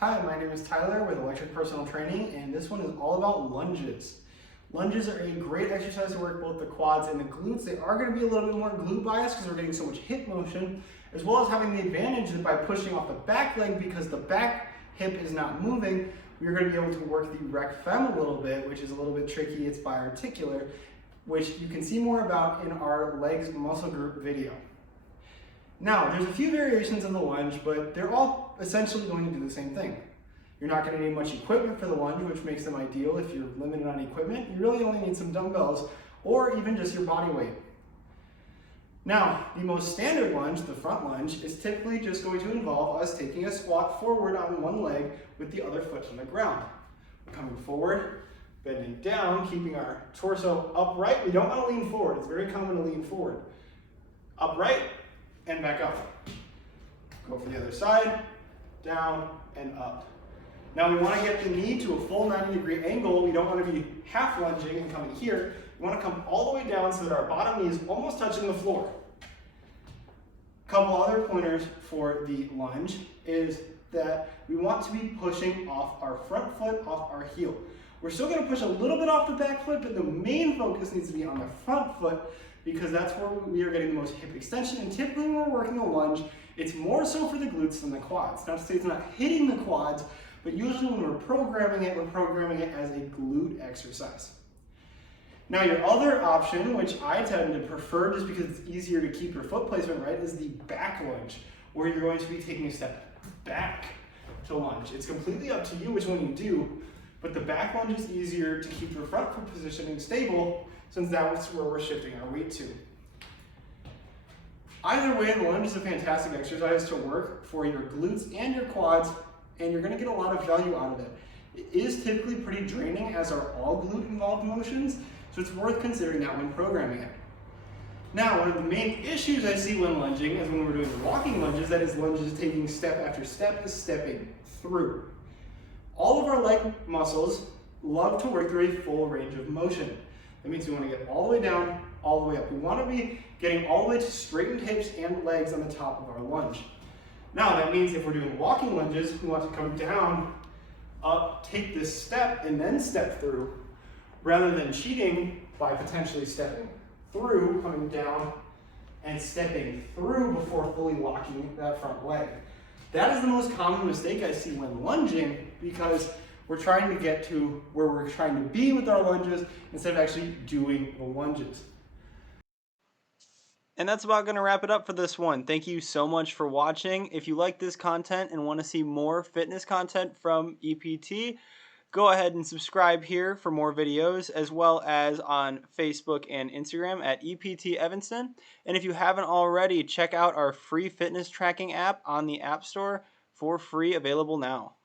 Hi, my name is Tyler with Electric Personal Training, and this one is all about lunges. Lunges are a great exercise to work both the quads and the glutes. They are going to be a little bit more glute biased because we're getting so much hip motion, as well as having the advantage that by pushing off the back leg because the back hip is not moving, we're going to be able to work the rec fem a little bit, which is a little bit tricky. It's biarticular, which you can see more about in our legs muscle group video. Now, there's a few variations of the lunge, but they're all essentially going to do the same thing. You're not going to need much equipment for the lunge, which makes them ideal if you're limited on equipment. You really only need some dumbbells or even just your body weight. Now, the most standard lunge, the front lunge, is typically just going to involve us taking a squat forward on one leg with the other foot on the ground. We're coming forward, bending down, keeping our torso upright. We don't want to lean forward. It's very common to lean forward. Upright, and back up. Go for the other side, down and up. Now we want to get the knee to a full 90-degree angle. We don't want to be half lunging and coming here. We want to come all the way down so that our bottom knee is almost touching the floor. A couple other pointers for the lunge is that we want to be pushing off our front foot, off our heel. We're still going to push a little bit off the back foot, but the main focus needs to be on the front foot because that's where we are getting the most hip extension. And typically when we're working a lunge, it's more so for the glutes than the quads. Not to say it's not hitting the quads, but usually when we're programming it as a glute exercise. Now your other option, which I tend to prefer just because it's easier to keep your foot placement right, is the back lunge, where you're going to be taking a step back to lunge. It's completely up to you which one you do, but the back lunge is easier to keep your front foot positioning stable since that's where we're shifting our weight to. Either way, the lunge is a fantastic exercise to work for your glutes and your quads, and you're going to get a lot of value out of it. It is typically pretty draining, as are all glute involved motions, so it's worth considering that when programming it. Now, one of the main issues I see when lunging is when we're doing the walking lunges, that is lunges taking step after step, is stepping through. All of our leg muscles love to work through a full range of motion. That means we want to get all the way down, all the way up. We want to be getting all the way to straightened hips and legs on the top of our lunge. Now that means if we're doing walking lunges, we want to come down, up, take this step, and then step through, rather than cheating by potentially stepping through, coming down, and stepping through before fully locking that front leg. That is the most common mistake I see when lunging, because we're trying to get to where we're trying to be with our lunges instead of actually doing the lunges. And that's about going to wrap it up for this one. Thank you so much for watching. If you like this content and want to see more fitness content from EPT, go ahead and subscribe here for more videos, as well as on Facebook and Instagram at EPT Evanston. And if you haven't already, check out our free fitness tracking app on the App Store for free, available now.